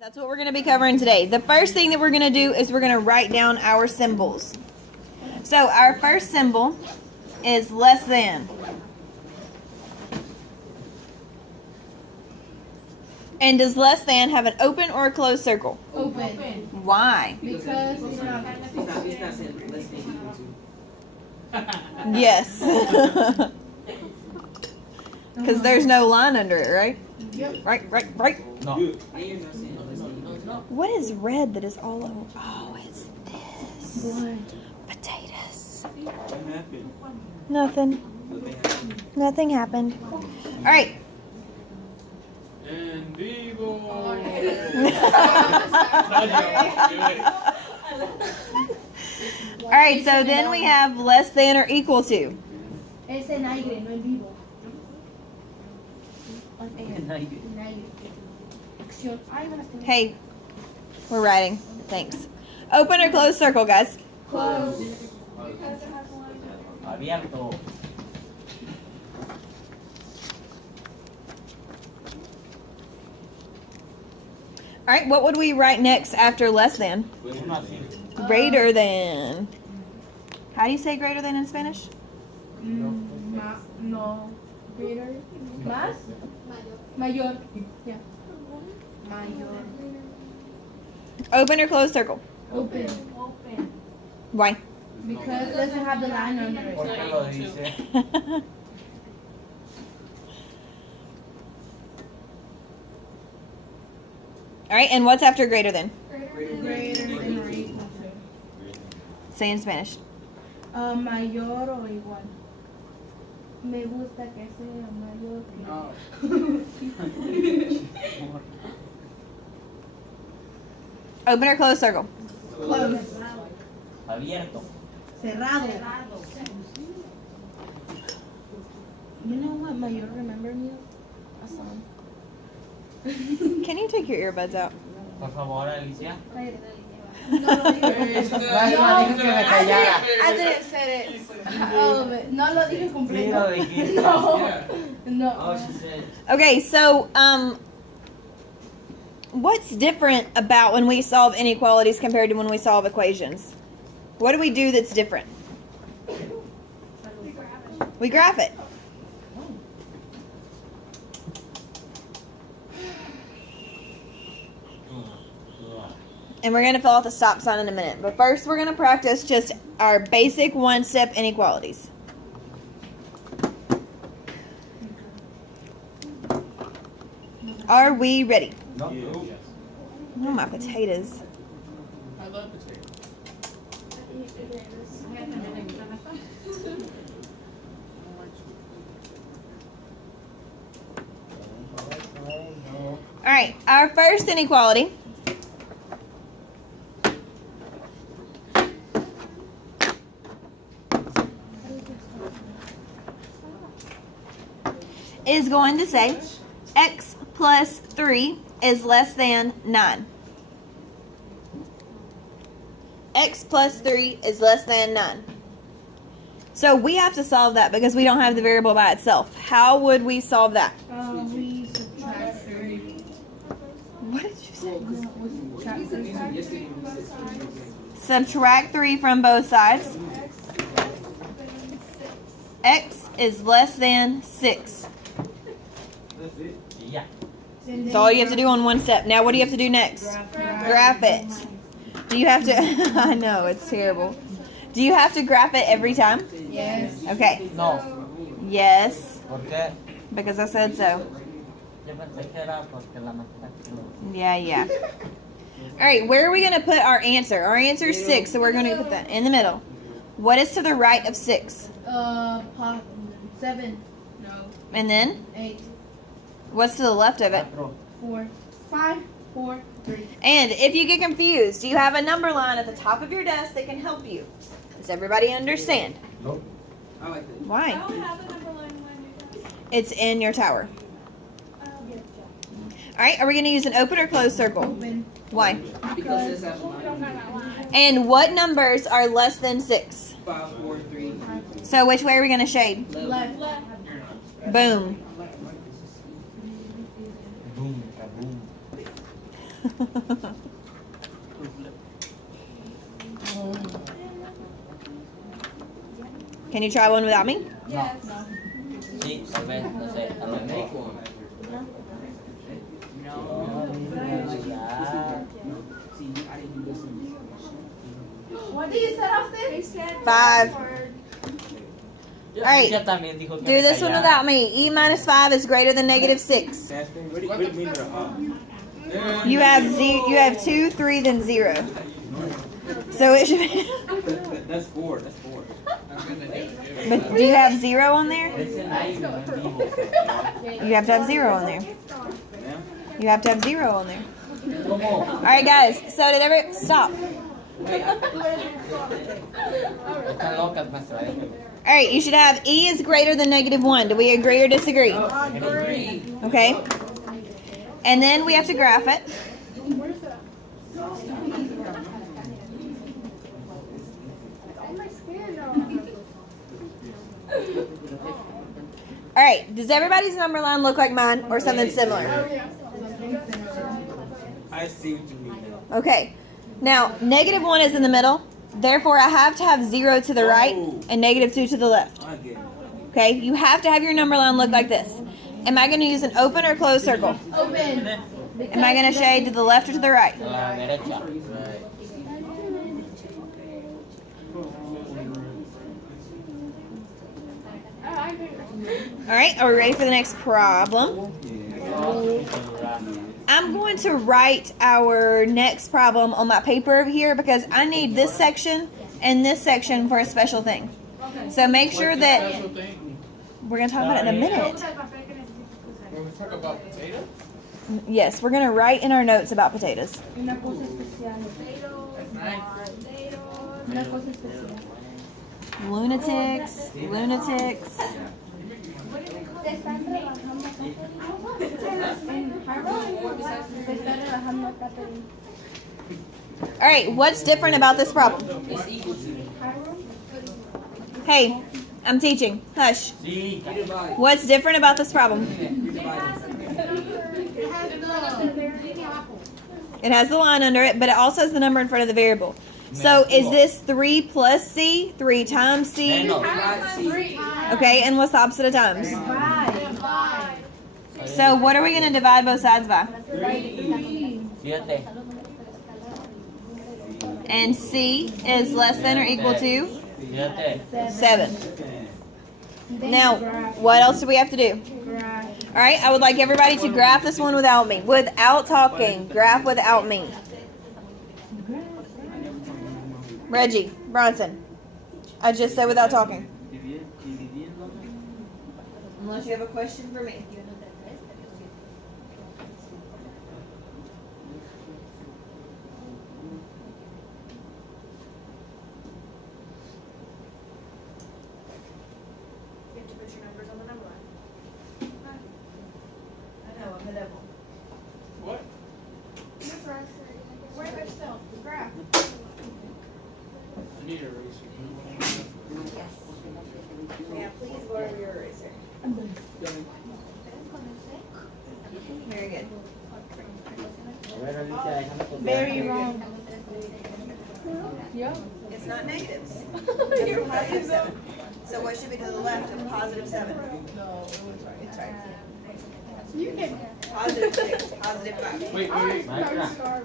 That's what we're going to be covering today. The first thing that we're going to do is we're going to write down our symbols. So our first symbol is less than. And does less than have an open or a closed circle? Open. Why? Because it's not saying less than equal to. Yes. Because there's no line under it, right? Yep. Right. No. What is red that is all over? Oh, it's this. What? Potatoes. What happened? Nothing. Nothing happened. All right. En vivo. All right, so then we have less than or equal to. Es en aire, no en vivo. En aire. En aire. Acción. Ay, me las tengo. Hey, we're writing. Thanks. Open or closed circle, guys? Close. Abierto. All right, what would we write next after less than? Greater than. How do you say greater than in Spanish? No. Greater. Más. Mayor. Yeah. Mayor. Open or closed circle? Open. Why? Because it doesn't have the line under it. ¿Por qué lo dice? All right, and what's after greater than? Greater than or equal to. Say in Spanish. Mayor o igual. Me gusta que sea mayor que. Open or closed circle? Close. Abierto. Cerrado. You know what Mayor remember me? A song. Can you take your earbuds out? Por favor, Alicia. No lo dije. I I didn't say it. All of it. No lo dije Sí, completo. lo dijiste. No. No. Oh, she said. Okay, so what's different about when we solve inequalities compared to when we solve equations? What do we do that's different? We graph it. And we're going to fill out the stop sign in a minute. But first, we're going to practice just our basic one-step inequalities. Are we ready? No. Oh, my potatoes. I love potatoes. All right, our first inequality is going to say x plus 3 is less than 9. X plus 3 is less than 9. So we have to solve that because we don't have the variable by itself. How would we solve that? We subtract 3. What did you say? We subtract 3. Subtract 3 from both sides. X is less than 6. Yeah. That's all you have to do on one step. Now what do you have to do next? Graph it. Do you have to... I know, it's terrible. Do you have to graph it every time? Yes. Okay. No. Yes. ¿Por qué? Because I said so. Yo pensé que era porque la matemática. Yeah. All right, where are we going to put our answer? Our answer is 6, so we're going to put that in the middle. What is to the right of 6? 7. No. And then, 8. what's to the left of it? 4. 5. 4. 3. And if you get confused, do you have a number line at the top of your desk that can help you? Does everybody understand? Nope. I like that. Why? I don't have the number line in my desk. It's in your tower. Yes. All right, are we going to use an open or closed circle? Open. Why? Because it's at We don't have that line. And what numbers are less than 6? 5, 4, 3. So which way are we going to shade? Left. Left. Boom. Boom, kaboom. Can you try one without me? No. Sí, tal vez, no sé, a lo Make mejor. one. What did you say, Austin? I said 5. Alright. Ella también dijo que Do me this one callara. without me. E minus 5 is greater than negative 6. You have 2, 3, then 0. So it should be. That's 4. That's 4. But do you have 0 on there? Ese ahí no es vivo. You have to have 0 on there. You have to have 0 on there. ¿Cómo? Alright, guys. So did every. Stop. Están locas, maestra. Alright, you should have E is greater than negative 1. Do we agree or disagree? Agree. Okay. And then we have to graph it. Alright, does everybody's number line look like mine or something similar? I see what you mean. Okay. Now, negative 1 is in the middle. Therefore, I have to have 0 to the right and negative 2 to the left. I get it. Okay? You have to have your number line look like this. Am I going to use an open or closed circle? Open. Am I going to shade to the left or to the right? A la derecha. Alright, are we ready for the next problem? I'm going to write our next problem on my paper over here because I need this section and this section for a special thing. So make sure that Special thing. we're going to talk about it in a minute. When we talk about potatoes? Yes, we're going to write in our notes about potatoes. Una cosa especial. That's nice. Una cosa especial. Lunatics, lunatics. Te están relajando acá. En Harvard, te están relajando acá, pero Alright, what's different about this problem? It's equal to. Hey, I'm teaching. Hush. Sí. You divide. What's different about this problem? You divide. It has the line under it, but it also has the number in front of the variable. So is this 3 plus C, 3 times C? Menos. Divide C. Okay, and what's the opposite of times? So what are we going to divide both sides by? 7. And C is less than or equal to 7. 7. Now, what else do we have to do? Alright, I would like everybody to graph this one without me. Without talking. Graph without me. Reggie, Bronson. I just said without talking. Unless you have a question for me. you have to put your numbers on the number line. I know, I'm a devil. What? Where yourself? Graph. I need a eraser. Yeah, please borrow your eraser. Very good. Very wrong. It's not negatives. It's a positive 7. So what should be to the left of positive 7? No, it's right. You can. Positive 6, positive 5. Wait. Maestra.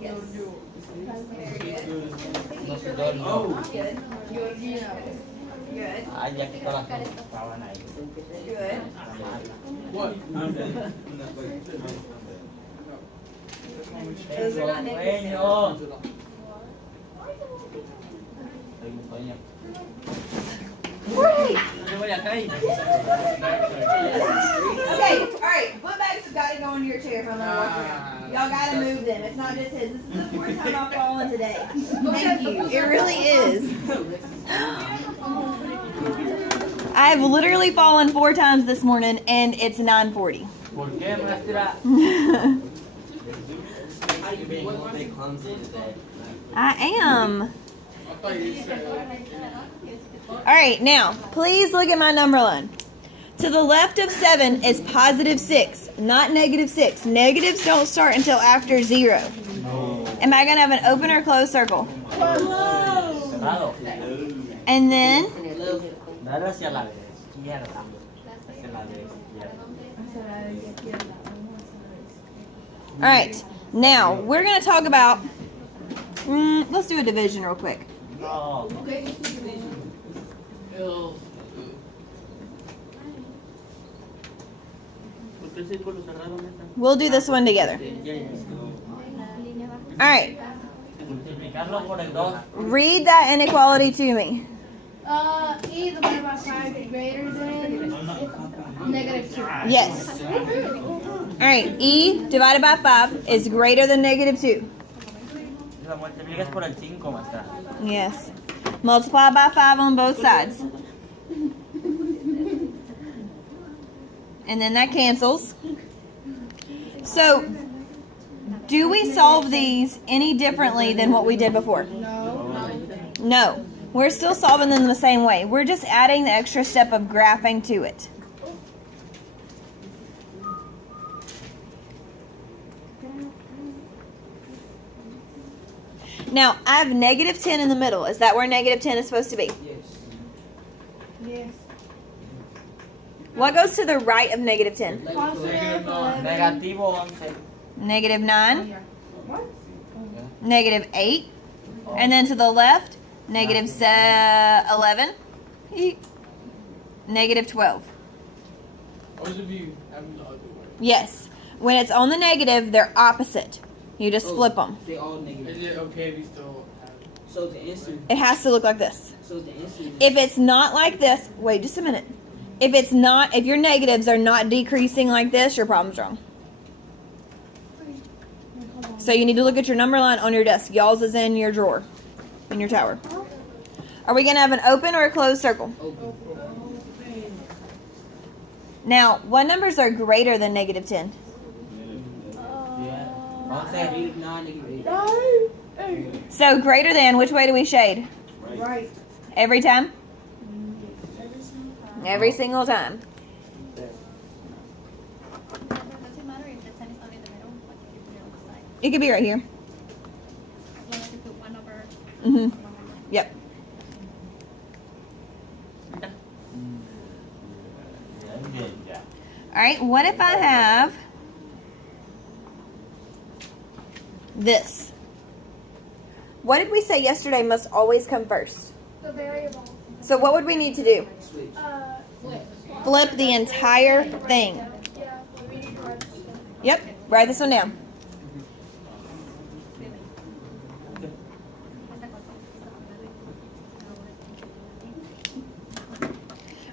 Yes. No se duerme. Oh. Good. Good. Ay, ya quitó las cosas que estaban ahí. Good. What? Those are not negatives. Sueño. Tengo sueño. No te voy a caer. Okay, alright. Foot bags have got to go into your chair if I'm gonna walk around. Y'all gotta move them. It's not just his. This is the 4th time I've fallen today. Thank you. It really is. I've literally fallen 4 times this morning and it's 9:40. ¿Por qué, maestra? I am. I thought you said. Alright, now, please look at my number line. To the left of 7 is positive 6, not negative 6. Negatives don't start until after 0. Am I going to have an open or closed circle? Cerrado. And then, Dale hacia la izquierda. Hacia la izquierda. alright, now, we're going to talk about, let's do a division real quick. No. ¿Por qué el círculo cerrado, neta? We'll do this one together. Alright, Multiplicarlo por el 2. read that inequality to me. E divided by 5 greater than negative 2. Yes. Alright, E divided by 5 is greater than negative 2. Lo multiplicas por el 5 más tarde. Yes. Multiply by 5 on both sides. And then that cancels. So, do we solve these any differently than what we did before? No. We're still solving them the same way. We're just adding the extra step of graphing to it. Now, I have negative 10 in the middle. Is that where negative 10 is supposed to be? Yes. What goes to the right of negative 10? Positive 11. Negativo 11. Negative 9. Negative 8. And then to the left, negative 11. Eek. Negative 12. Those of you having the other way. Yes. When it's on the negative, they're opposite. You just flip them. They all negative. Is it okay if we still have So the answer. It has to look like this. So the answer. Is, If it's not like this, wait just a minute. If your negatives are not decreasing like this, your problem's wrong. So you need to look at your number line on your desk. Y'all's is in your drawer, in your tower. Are we going to have an open or a closed circle? open. Now, what numbers are greater than negative 10? Yeah. 11. Negative 9, negative 8. So greater than, which way do we shade? Right. Every time? Every single time. It could be right here. Mm-hmm. Yep. All right, what if I have this? What did we say yesterday must always come first? The variable. So what would we need to do? Switch. Flip the entire thing. Yeah, we need to write this down. Yep, write this one down.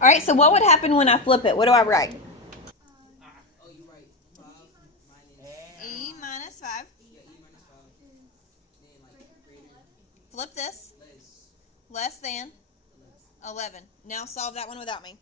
All right, so what would happen when I flip it? What do I write? Oh, you right. 5 minus. E minus 5. Yeah, E minus 5. Then like greater. Flip this. Less. Less than 11. Now solve that one without me.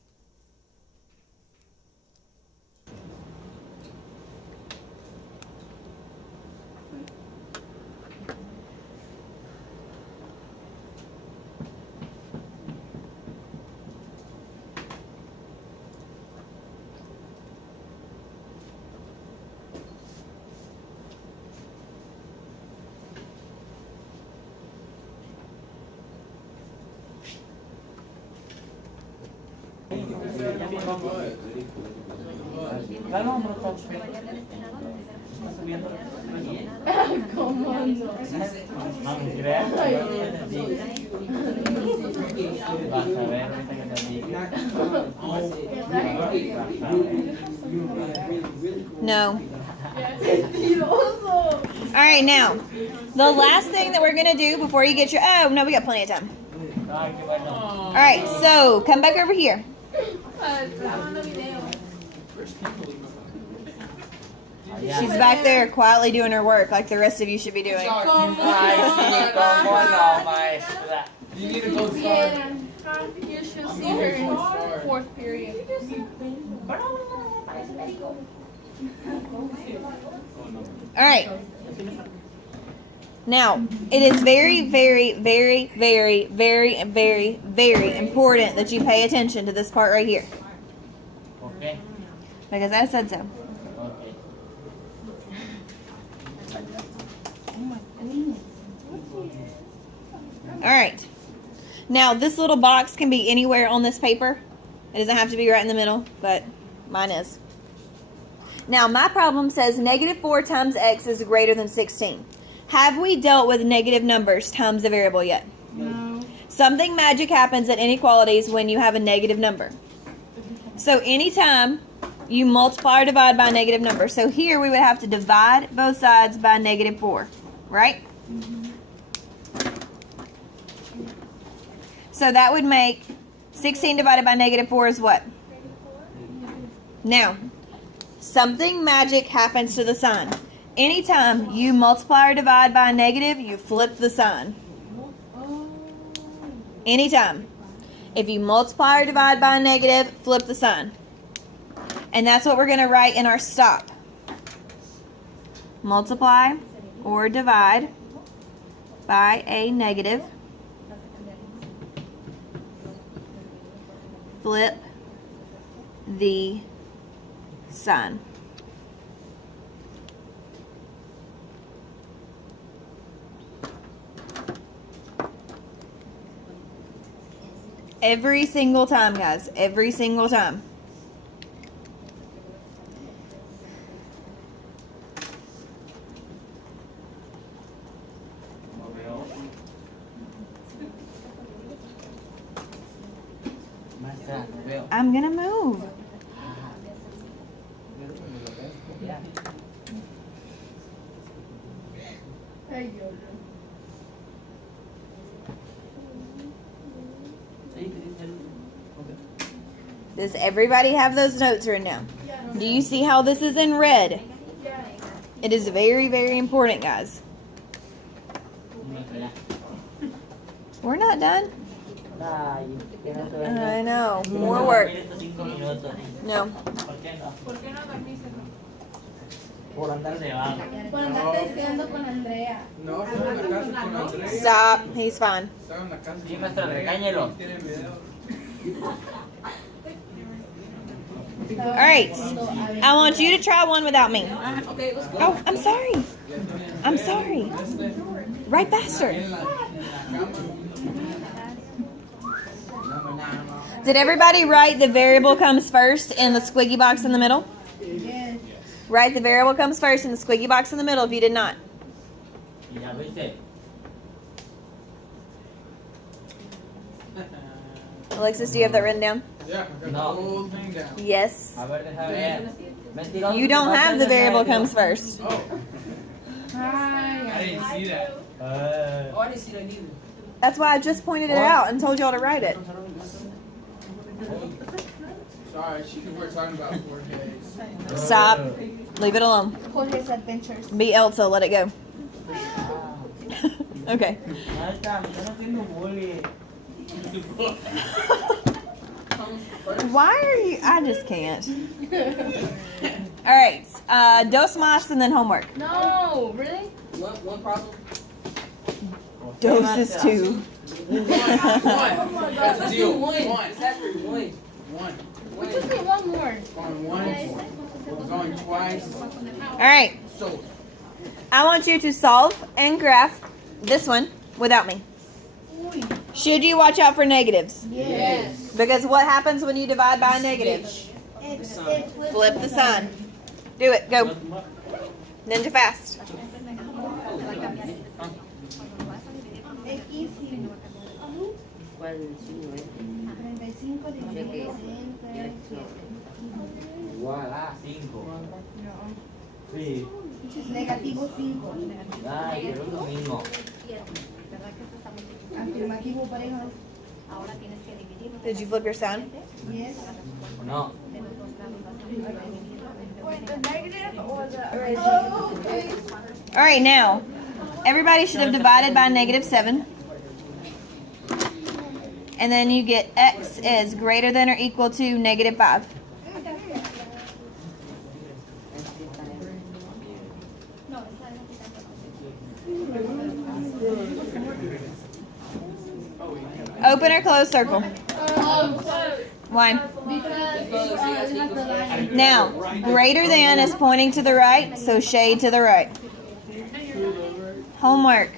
Dale un bro, está subiendo. ¿Cómo no? No me creas. Vas a ver ahorita que te diga. No. All right, now, the last thing that we're going to do before you get your... Oh, no, we got plenty of time. Ay, qué bueno. All right, so come back over here. She's back there quietly doing her work like the rest of you should be doing. Ay, sí, cómo no, maestra. You need to go start. Yeah. You should see her in 4th period. All right. Now, it is very, very, very, very, very, very, very important that you pay attention to this part right here. Okay. Because I said so. Okay. Alright. Now, this little box can be anywhere on this paper. It doesn't have to be right in the middle, but mine is. Now, my problem says negative 4 times x is greater than 16. Have we dealt with negative numbers times a variable yet? No. Something magic happens at inequalities when you have a negative number. So anytime you multiply or divide by a negative number. So here we would have to divide both sides by negative 4, right? So that would make 16 divided by negative 4 is what? Now, something magic happens to the sign. Anytime you multiply or divide by a negative, you flip the sign. Anytime. If you multiply or divide by a negative, flip the sign. And that's what we're going to write in our stop. Multiply or divide by a negative. Flip the sign. Every single time, guys. Every single time. Maestra, veo. I'm gonna move. Ya. Does everybody have those notes written down? Do you see how this is in red? It is very, very important, guys. We're not done. I know. More work. No. Por andar de vago. Por andarte estudiando con Andrea. No, estaba en la casa con Andrea. Stop. He's fine. Estaba en la casa Sí, con maestra, Andrea. regáñelo. Tiene video. All right. I want you to try one without me. Oh, I'm sorry. I'm sorry. Write faster. Did everybody write the variable comes first in the squiggy box in the middle? Yes. Write the variable comes first in the squiggy box in the middle if you did not. Ya viste. Alexis, do you have that written down? Yeah, I got the No. whole thing down. Yes. A ver, deja ver. Mentiroso. You don't have the variable comes first. Oh, I didn't see that. Oh, I didn't see that either. That's why I just pointed it out and told y'all to write it. Sorry, we're talking about 4 days. Stop. Leave it alone. Jorge's Adventures. Be Elsa. Let it go. Okay. Maestra, yo no tengo bully. Why are you? I just can't. All right. Dos más and then homework. No, really? One problem? Dos is 2. One. That's a Let's deal. do one. One. It's actually one. One. We just need one more. Going once. Going twice. All right. So, I want you to solve and graph this one without me. Should you watch out for negatives? Yes. Because what happens when you divide by a negative? It Flip the sign. Do it. Go. Ninja fast. X y ¿Cuál signo es? 35 dividido por 107. Voilà, 5. Sí. Negativo 5. Ay, pero es lo mismo. Afirmativo pareja. Did you flip your sign? Yes. No. The negative or the original? Oh, okay. All right. Now, everybody should have divided by -7. And then you get x is greater than or equal to -5. Open or close circle? Why? Because it has the line. Now, greater than is pointing to the right, so shade to the right. Homework.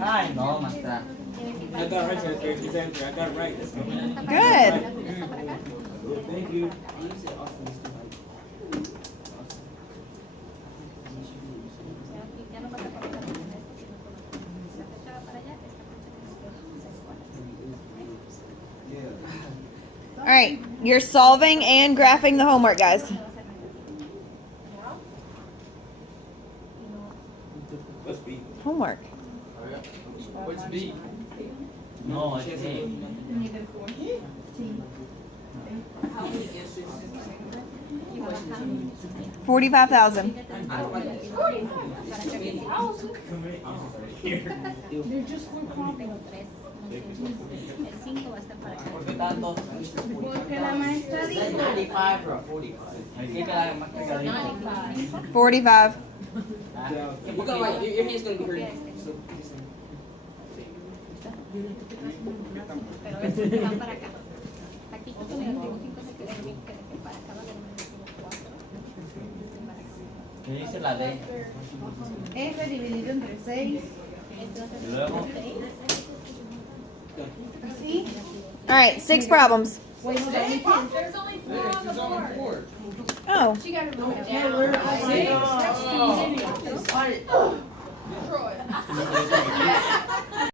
Ay, no, maestra. I got it right, sir. I got it right. Let's go. Good. Thank you. All right, you're solving and graphing the homework, guys. What's B? Homework. What's B? No, it's A. 45,000. They're just for problems. ¿Por qué tanto? Porque la maestra Is that dijo. 95 or 45? Aquí queda más pegadito. 45. You go right. Your hand's gonna be hurt. ¿Qué dice la D? F dividido entre 6. Y luego. Así. All right, 6 problems. Wait, hold on. There's only 4 on the There's only board. 4. Oh. She got to move it Yeah, down. we're at 6. Troy.